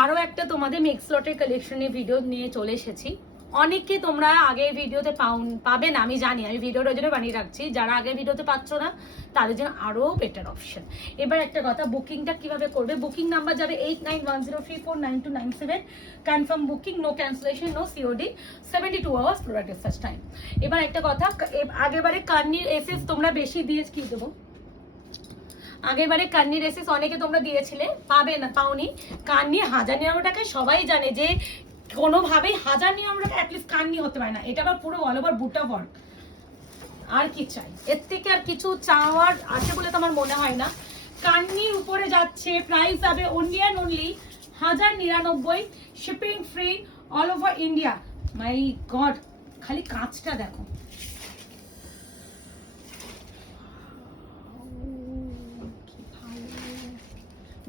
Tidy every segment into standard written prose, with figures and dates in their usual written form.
আরো একটা তোমাদের মিক্স লটের কালেকশনের ভিডিও নিয়ে চলে এসেছি। অনেককে তোমরা আগের ভিডিওতে পাবে না, আমি জানি, আমি ভিডিওর ওই জন্য বানিয়ে রাখছি। যারা আগের ভিডিওতে পাচ্ছ না তাদের জন্য আরো বেটার অপশন। এবার একটা কথা, বুকিংটা কিভাবে করবে? বুকিং নাম্বার যাবে 8910349297। Confirm booking, no cancellation, no COD, 72 hours product dispatch time. এবার একটা কথা, আগেরবারে কার্নির এসএস তোমরা বেশি দিয়ে কি দেবো, আগেরবারে কার্নির এসএস অনেকে তোমরা দিয়েছিলে, পাবে না, পাওনি। কার্নি 1099 টাকায় সবাই জানে যে কোনোভাবেই 1099 টাকা অ্যাটলিস্ট কার্নি হতে পারে না। এটা আবার পুরো অল ওভার বুটা ওয়ার্ক। আর কি চাই? এর থেকে আর কিছু চাওয়ার আছে বলে তো আমার মনে হয় না। কার্নির উপরে যাচ্ছে, প্রাইস যাবে only and only 1099, shipping free all over India. My god, খালি কাঁচটা দেখো,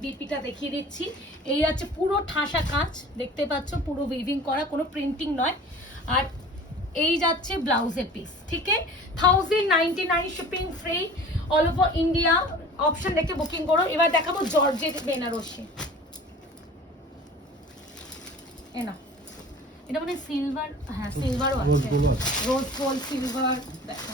বিপিটা দেখিয়ে দিচ্ছি। এই আছে পুরো ঠাসা কাঁচ, দেখতে পাচ্ছ, পুরো উইভিং করা, কোনো প্রিন্টিং নয়। আর এই যাচ্ছে ব্লাউজের পিস, ঠিক আছে। 1099 shipping free all over India. Option দেখে বুকিং করো। এবার দেখাবো জর্জেট বেনারসি। না, এটা মানে সিলভার, হ্যাঁ সিলভারও আছে, রোজ গোল্ড সিলভার, দেখো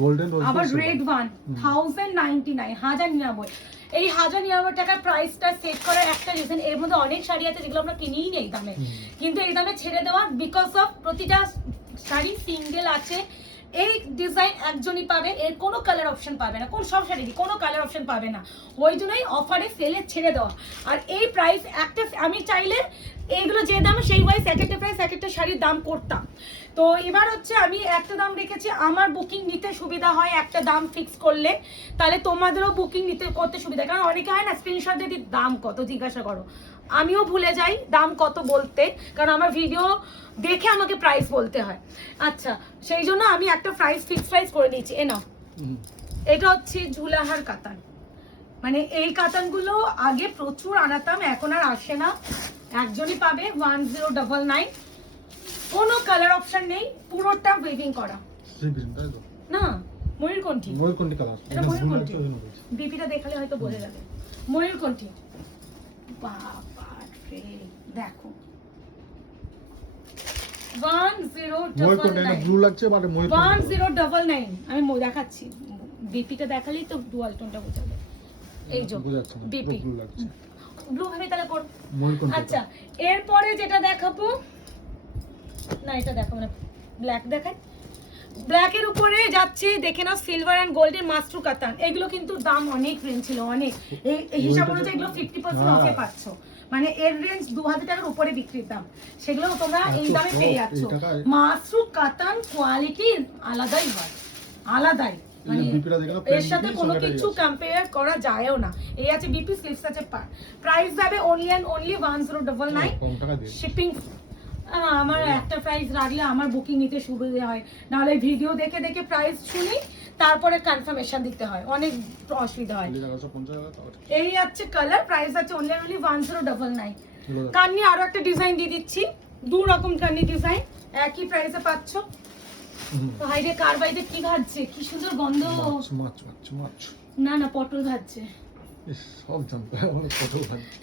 গোল্ডেন, আবার রেড ওয়ান 1099, 1099। এই 1099 টাকার প্রাইসটা সেট করার একটা রিজন, এর মধ্যে অনেক শাড়ি আছে যেগুলো আমরা কিনিই নেই দামে, কিন্তু এই দামে ছেড়ে দেওয়া বিকজ অফ প্রতিটা শাড়ি সিঙ্গেল আছে। এই ডিজাইন একজনই পাবে, এর কোনো কালার অপশন পাবে না, কোন সব শাড়িরই কোনো কালার অপশন পাবে না, ওই জন্যই অফারে সেলে ছেড়ে দেওয়া। আর এই প্রাইস একটা, আমি চাইলে এইগুলো যে দাম সেই ওয়াইজ এক একটা প্রাইস এক একটা শাড়ির দাম করতাম। তো এবার হচ্ছে আমি একটা দাম রেখেছি, আমার বুকিং নিতে সুবিধা হয় একটা দাম ফিক্স করলে, তাহলে তোমাদেরও বুকিং নিতে করতে সুবিধা। কারণ অনেকে হয় না স্ক্রিনশট দিয়ে দাম কত জিজ্ঞাসা করো, আমিও ভুলে যাই দাম কত বলতে, কারণ আমার ভিডিও দেখে আমাকে প্রাইস বলতে হয়। আচ্ছা, সেই জন্য আমি একটা প্রাইস ফিক্স প্রাইস করে দিয়েছি। এ নাও, এটা হচ্ছে ঝুলাহার কাতান। মানে এই কাতানগুলো আগে প্রচুর আনাতাম, এখন আর আসে না। একজনই পাবে 1099, কোনো কালার অপশন নেই, পুরোটা উইভিং করা। না, ময়ূরকণ্ঠী, ময়ূরকণ্ঠী কালার, এটা ময়ূরকণ্ঠী। বিপিটা দেখালে হয়তো বোঝা যাবে। ময়ূরকণ্ঠী, বাবা রে, দেখো 1099, আমি দেখাচ্ছি, বিপিটা দেখালেই তো ডুয়াল টোনটা বোঝাবে। এই যে বিপি ব্লু ভেবে তাহলে করো। আচ্ছা, এরপরে যেটা দেখাবো, না এটা দেখো, মানে ব্ল্যাক দেখায়, ব্ল্যাকের উপরে যাচ্ছে দেখে নাও সিলভার এন্ড গোল্ডেন মাস্ট্রু কাতান। এগুলো কিন্তু দাম অনেক রেঞ্জ ছিল, অনেক, এই হিসাব অনুযায়ী এগুলো 50% অফে পাচ্ছ, মানে এর রেঞ্জ 2000 টাকার উপরে বিক্রির দাম, সেগুলো তোমরা এই দামে পেয়ে যাচ্ছ। মাস্ট্রু কাতান কোয়ালিটি আলাদাই হয়, আলাদাই, মানে এর সাথে কোনো কিছু কম্পেয়ার করা যায়ও না। এই আছে বিপি, স্লিভস আছে পার। প্রাইস যাবে অনলি এন্ড অনলি 1099, শিপিং। আমার একটা প্রাইস রাখলে আমার বুকিং নিতে সুবিধা হয়, নাহলে ভিডিও দেখে দেখে প্রাইস শুনি তারপরে কনফার্মেশন দিতে হয়, অনেক অসুবিধা হয়। এই আছে কালার, প্রাইস আছে অনলি এন্ড অনলি 1099। কান্নি আরো একটা ডিজাইন দিয়ে দিচ্ছি, দু রকম কান্নি ডিজাইন একই প্রাইসে পাচ্ছ। ভাইরে কার বাইরে কি ভাজছে, কি সুন্দর গন্ধ। না না, পটল ভাজছে, সব জানতে আমার পটল ভাজছে।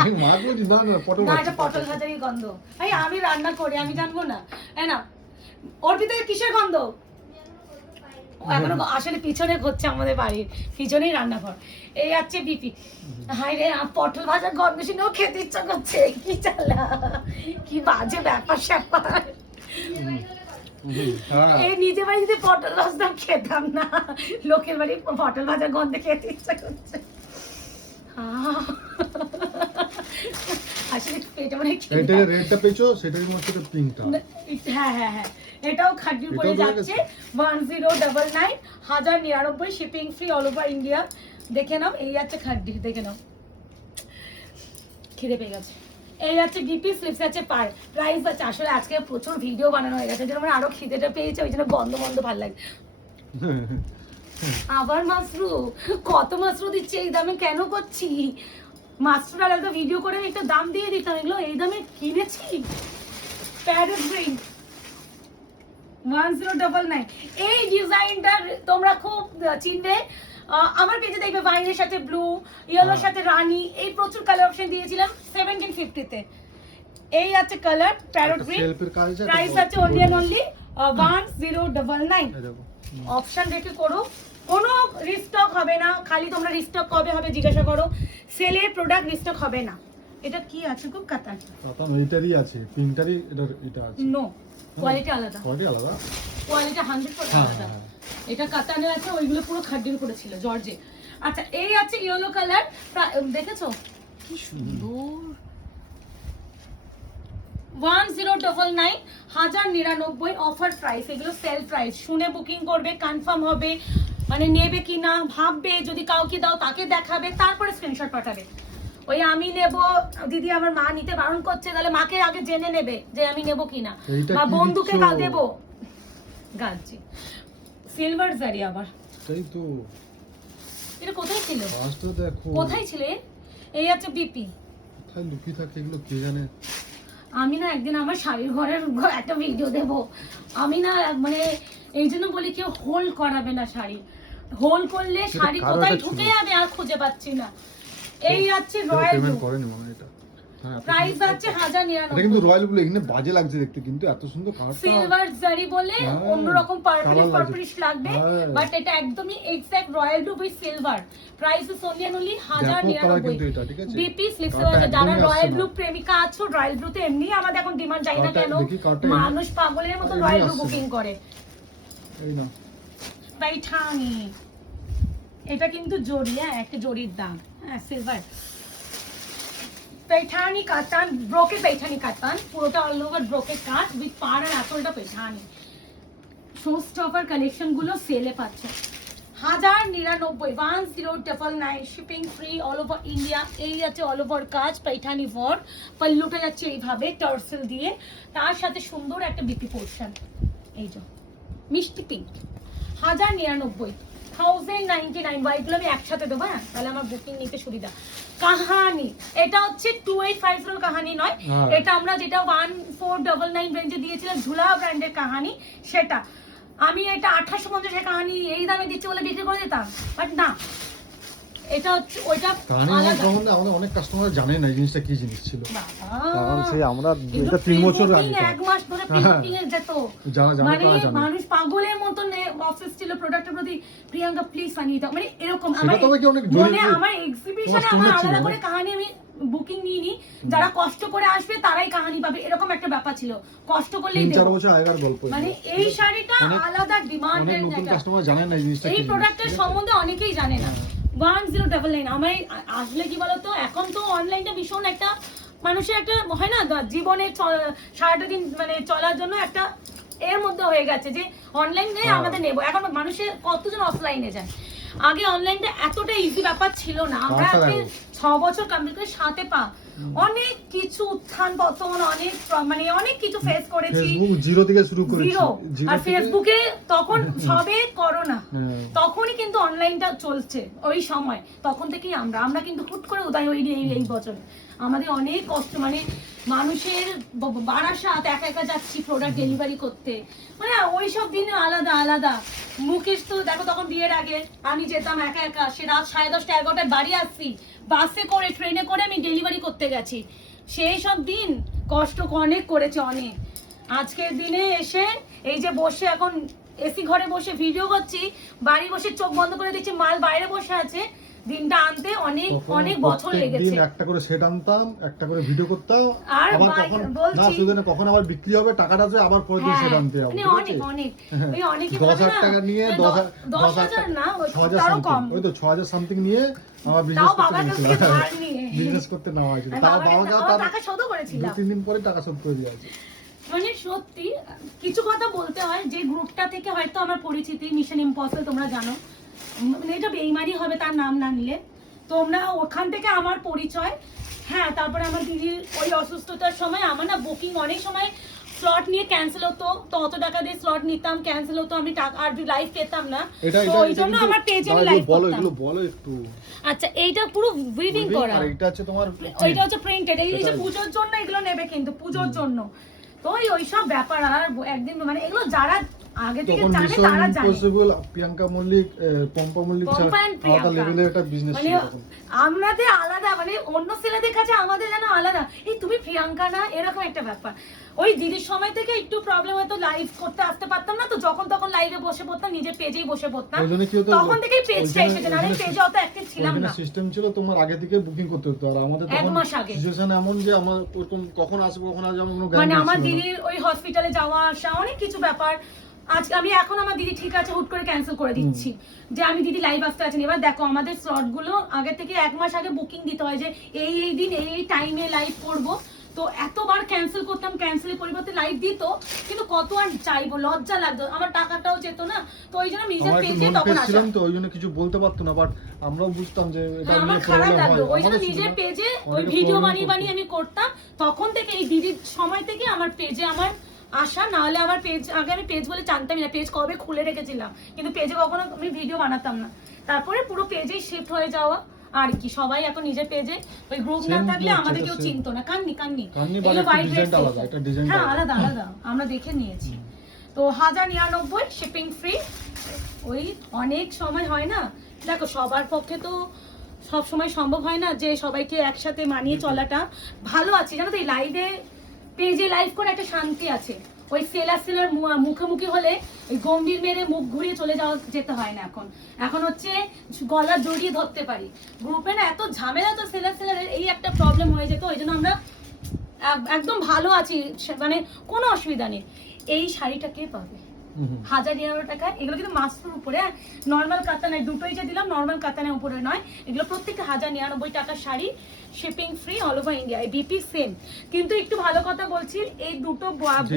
আমি মাছ বলছি, না না পটল ভাজছে, এটা পটল ভাজারই গন্ধ। ভাই আমি রান্না করি, আমি জানবো না? এই না, ওর ভিতরে কিসের গন্ধ? এখনো আসলে পিছনে হচ্ছে, আমাদের বাড়ির পিছনেই রান্নাঘর। এই আছে বিপি, হাই রে পটল ভাজার গন্ধ শুনেও খেতে ইচ্ছা করছে, কি চালা, কি বাজে ব্যাপার স্যাপার। এই নিজে বাড়ি যদি পটল ভাজতাম খেতাম না, লোকের বাড়ি পটল ভাজার গন্ধে খেতে ইচ্ছা করছে। আসলে এটা মানে এটা রেডটা পেছো, সেটাই মধ্যে পিঙ্কটা। হ্যাঁ হ্যাঁ হ্যাঁ, এটাও খাদ্যের উপরে যাচ্ছে 1099, 1099, shipping free all over India. দেখে নাও, এই আছে খাদ্য, দেখে নাও, খিদে পেয়ে গেছে। এই আছে ডিপি, স্লিপস আছে পার। প্রাইস আছে, আসলে আজকে প্রচুর ভিডিও বানানো হয়ে গেছে, যেন আমার আরো খিদেটা পেয়েছে, ওই জন্য গন্ধ গন্ধ ভালো লাগে। আবার মাশরু, কত মাশরু দিচ্ছে এই দামে, কেন করছি? মাশরুর আলাদা ভিডিও করে একটা দাম দিয়ে দিতাম, এগুলো এই দামে কিনেছি। প্যারেট গ্রিন 1099, এই ডিজাইনটা তোমরা খুব চিনবে। আমার পেজে দেখবে ভাইনের সাথে ব্লু, ইয়েলোর সাথে রানী, এই প্রচুর কালার অপশন দিয়েছিলাম 1750 তে। এই আছে কালার প্যারট গ্রিন, প্রাইস আছে অনলি 1099। অপশন দেখে করো, কোনো রিস্টক হবে না, খালি তোমরা রিস্টক কবে হবে জিজ্ঞাসা করো, সেলের প্রোডাক্ট রিস্টক হবে না। এটা কি আছে খুব কাতান এইটারই আছে, পিঙ্কটারই এটা আছে। নো, কোয়ালিটি আলাদা, কোয়ালিটি 100% আলাদা। এটা কাতানে আছে, ওইগুলো পুরো খাদ্যের উপরে ছিল জর্জে। আচ্ছা এই আছে ইয়েলো কালার, দেখেছো কি সুন্দর, 1099, 1099 অফার প্রাইস। এগুলো সেল প্রাইস, শুনে বুকিং করবে, কনফার্ম হবে, মানে নেবে কিনা ভাববে, যদি কাউকে দাও তাকে দেখাবে, তারপরে স্ক্রিনশট পাঠাবে। ওই আমি নেব দিদি, আমার মা নিতে বারণ করছে, তাহলে মাকে আগে জেনে নেবে যে আমি নেব কিনা, বা বন্ধুকে দেবো। গাজি সিলভার জারি আবার, তাই তো। এটা কোথায় ছিল, মাছটা দেখো কোথায় ছিল? এই আছে বিপি, কোথায় লুকিয়ে থাকে এগুলো কে জানে। আমি না একদিন আমার শাড়ির ঘরের একটা ভিডিও দেব। আমি না মানে এই জন্য বলি কেউ হোল্ড করাবে না শাড়ি, হোল্ড করলে শাড়ি কোথায় ঢুকে যাবে আর খুঁজে পাচ্ছি না। এই আছে রয়্যাল ব্লু, প্রাইস আছে 1099। এটা কিন্তু রয়্যাল ব্লু এখানে বাজে লাগছে দেখতে, কিন্তু এত সুন্দর কালারটা। সিলভার জারি বলে অন্যরকম পার্পলিশ লাগবে, বাট এটা একদমই exact royal blue with silver. Price is only 1099। বিপি স্লিপস আছে, যারা রয়্যাল ব্লু প্রেমিকা আছো, রয়্যাল ব্লুতে এমনি আমাদের এখন ডিমান্ড চাই না কেন, মানুষ পাগলের মতো রয়্যাল ব্লু বুকিং করে। এই না পাইঠানি, এটা কিন্তু জড়ি, একটা জড়ির দাম, হ্যাঁ সিলভার। पैठानी कातान, ब्रोकेट पैठानी कातान, পুরোটা অল ওভার ব্রোকেট কাজ উইথ পার আর আসলটা पैठानी। শো স্টপার কালেকশন গুলো সেলে পাচ্ছে 1099, 1099, shipping free all over India. এই আছে অল ওভার কাজ पैठानी ওয়ার, পাল্লুটা যাচ্ছে এইভাবে টার্সেল দিয়ে, তার সাথে সুন্দর একটা বিপি পোর্শন। এই যে মিষ্টি পিঙ্ক, 1099, 1099। ওয়াইগুলো আমি একসাথে দেবো, হ্যাঁ তাহলে আমার বুকিং নিতে সুবিধা। কাহানি, এটা হচ্ছে 2850 কাহানি নয়, এটা আমরা যেটা 1499 রেঞ্জে দিয়েছিলাম ঝুলা ব্র্যান্ডের কাহানি, সেটা আমি এটা 2850 কাহানি এই দামে দিচ্ছি বলে বিক্রি করে দিতাম, বাট না, এটা হচ্ছে ওইটা আলাদা। আমাদের অনেক কাস্টমার জানে না এই জিনিসটা কি জিনিস ছিল, কারণ সেই আমরা এটা 3 বছর আগে, এক মাস ধরে প্রিন্টিং এর যেত, মানে মানুষ পাগলের মতো অফিস ছিল প্রোডাক্টের প্রতি, প্রিয়াঙ্কা প্লিজ বানিয়ে দাও, মানে এরকম। আমার এক্সিবিশনে আমার আলাদা করে কাহিনী আমি বুকিং নিইনি, যারা কষ্ট করে আসবে তারাই কাহিনী পাবে, এরকম একটা ব্যাপার ছিল, কষ্ট করলেই দেব। 4 বছর আগের গল্প, মানে এই শাড়িটা আলাদা ডিমান্ডের, নতুন কাস্টমার জানে না এই জিনিসটা, এই প্রোডাক্টের সম্বন্ধে অনেকেই জানে না। 1099 আমায় আসলে কি বলতো, এখন তো অনলাইনটা ভীষণ একটা মানুষের একটা হয় না জীবনে সারাটা দিন মানে চলার জন্য একটা এর মধ্যে হয়ে গেছে যে অনলাইনে আমাদের নেব। এখন মানুষের কতজন অফলাইনে যায়, আগে অনলাইনটা এতটা ইজি ব্যাপার ছিল না। আমরা আজকে 6 বছর কমপ্লিট করে সাথে পা অনেক কিছু উত্থান পতন, অনেক মানে অনেক কিছু ফেস করেছি, ফেসবুক জিরো থেকে শুরু করেছি, আর ফেসবুকে তখন সবে করোনা, তখনই কিন্তু অনলাইনটা চলছে ওই সময়, তখন থেকেই আমরা কিন্তু হুট করে উদয় হইনি এই বছরে। আমাদের অনেক কষ্ট, মানে মানুষের বারাসাত একা একা যাচ্ছি প্রোডাক্ট ডেলিভারি করতে, মানে ওই সব দিনে আলাদা আলাদা। মুকেশ তো দেখো তখন বিয়ের আগে আমি যেতাম একা একা, সে রাত 10:30 11টায় বাড়ি আসছি, বাসে করে ট্রেনে করে আমি ডেলিভারি করতে গেছি, সেই সব দিন কষ্ট অনেক করেছে অনেক। আজকের দিনে এসে এই যে বসে এখন এসি ঘরে বসে ভিডিও করছি, বাড়ি বসে চোখ বন্ধ করে দিচ্ছি, মাল বাইরে বসে আছে, দিনটা আনতে অনেক অনেক বছর লেগেছে। একটা করে সেট আনতাম, একটা করে ভিডিও করতাম, আর আবার কখন না শুধু না কখন আবার বিক্রি হবে টাকাটা যে আবার পরের দিন সেট আনতে হবে, অনেক অনেক ওই অনেকই 10,000 টাকা নিয়ে 10,000 না, তারও কম, ওই তো 6,000 সামথিং নিয়ে আমার বিজনেস করতে নেওয়া হয়েছিল, তাও বাবা টাকা শোধ করেছিলাম, 2-3 দিন পরে টাকা শোধ করে দিয়েছে। মানে সত্যি কিছু কথা বলতে হয়, যে গ্রুপটা থেকে হয়তো আমার পরিচিতি মিশন ইম্পসিবল তোমরা জানো, মানে এটা বেইমানি হবে তার নাম না নিলে, তোমরা ওখান থেকে আমার পরিচয়। হ্যাঁ তারপরে আমার দিদির ওই অসুস্থতার সময় আমার না বুকিং অনেক সময় স্লট নিয়ে ক্যান্সেল হতো, তো অত টাকা দিয়ে স্লট নিতাম, ক্যান্সেল হতো, আমি টাকা আর লাইভ পেতাম না, তো ওই জন্য আমার পেজে আমি লাইভ করতাম। বলো একটু। আচ্ছা এইটা পুরো উইভিং করা, আর এটা আছে তোমার, ওইটা হচ্ছে প্রিন্টেড, এই যে পূজোর জন্য এগুলো নেবে, কিন্তু পূজোর জন্য তো ওই সব ব্যাপার। আর একদিন মানে এগুলো যারা আগে থেকে তখন জানে, মিশন তারা জানে। ইম্পসিবল, প্রিয়াঙ্কা মল্লিক, পম্পা মল্লিক পম্পা ছাড়া and প্রিয়াঙ্কা। আলাদা লেভেলের একটা বিজনেস মানে ছিল তখন। আমাদের আলাদা, মানে অন্য ছেলেদের কাছে আমাদের যেন আলাদা, এই তুমি প্রিয়াঙ্কা না, এরকম একটা ব্যাপার। ওই দিদির সময় থেকে একটু প্রবলেম হয়তো, লাইভ করতে আসতে পারতাম না, তো যখন তখন লাইভে বসে পড়তাম, নিজের পেজেই বসে পড়তাম, ওই জন্য কি হতো, তখন থেকেই পেজটা এসেছে, না পেজে অত অ্যাক্টিভ ছিলাম না। সিস্টেম ছিল তোমার আগে থেকে বুকিং করতে হতো, আর আমাদের এক তখন মাস আগে। সিচুয়েশন এমন যে আমার কখন আসবো কখন আসবো কোনো মানে গ্যারান্টি আমার ছিল না। দিদির ওই হসপিটালে যাওয়া আসা অনেক কিছু ব্যাপার। আজকে আমি এখন আমার দিদি ঠিক আছে হুট করে ক্যান্সেল করে দিচ্ছি যে আমি দিদি লাইভ আসতে আছি না। এবার দেখো আমাদের স্লট গুলো আগে থেকে এক মাস আগে বুকিং দিতে হয় যে এই দিন এই টাইমে লাইভ করব। তো এতবার ক্যান্সেল করতাম, ক্যান্সেলের পরিবর্তে লাইভ দিত, কিন্তু কত আর চাইবো, লজ্জা লাগতো, আমার টাকাটাও যেত না। তো ওই জন্য নিজের আমার পেজে একটু তখন আসা, ছিলাম তো ওই জন্য কিছু বলতে পারতো না, বাট আমরাও বুঝতাম যে এটা আমার নিয়ে খারাপ প্রবলেম লাগতো। হয়। ওই জন্য আমারও ছিল নিজের না। পেজে ওই অনেকে ভিডিও problem বানিয়ে করতো। বানিয়ে আমি করতাম। তখন থেকে এই দিদির সময় থেকে আমার পেজে আমার আসা, না হলে আমার পেজ আগে আমি পেজ বলে জানতামই না, পেজ কবে খুলে রেখেছিলাম, কিন্তু পেজে কখনো আমি ভিডিও বানাতাম না। তারপরে পুরো পেজেই শিফট হয়ে যাওয়া আর কি, সবাই এখন নিজের পেজে, ওই গ্রুপ না Same থাকলে হচ্ছে, আমাদের এটা কেউ same। চিনতো না। কান্নি but এগুলো একটু white design টা dress আলাদা, এটা design টা হ্যাঁ আলাদা। আলাদা আমরা দেখে নিয়েছি। তো 1099 শিপিং ফ্রি। ওই অনেক সময় হয় না, দেখো সবার পক্ষে তো সব সময় সম্ভব হয় না যে সবাইকে একসাথে মানিয়ে চলাটা। ভালো আছে জানো তো, এই লাইভে পেজে লাইভ করে একটা শান্তি আছে। ওই সেলার মুখোমুখি হলে ওই গম্ভীর মেরে মুখ ঘুরিয়ে চলে যেতে হয় না। এখন হচ্ছে গলা জড়িয়ে ধরতে পারি। গ্রুপে না এত ঝামেলা, তো সেলারের এই একটা প্রবলেম হয়ে যেত। ওই জন্য আমরা একদম ভালো আছি, মানে কোনো অসুবিধা নেই। এই শাড়িটা কে পাবে 1099 টাকা? এগুলো কিন্তু মাস্টার উপরে, নর্মাল কাতানায় দুটোই যে দিলাম, নর্মাল কাতানের উপরে নয়, এগুলো প্রত্যেকটা 1099 টাকার sari, shipping free all over India. এই বিপি সেম, কিন্তু একটু ভালো কথা বলছি, এই দুটো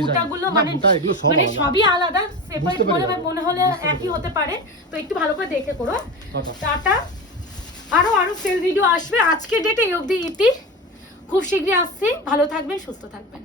বুটাগুলো না, মানে বুটা এগুলো সব মানে আলাদা। সবই আলাদা, সেপারেট বুঝতে পারি মনে হলে বুঝতে পারি। একই হতে পারে। তো একটু ভালো করে দেখে করো। টাটা। টাটা। আরো সেল ভিডিও আসবে। আজকে ডেটে এই অবধি ইতি, খুব শীঘ্রই আসছি। ভালো থাকবেন, সুস্থ থাকবেন।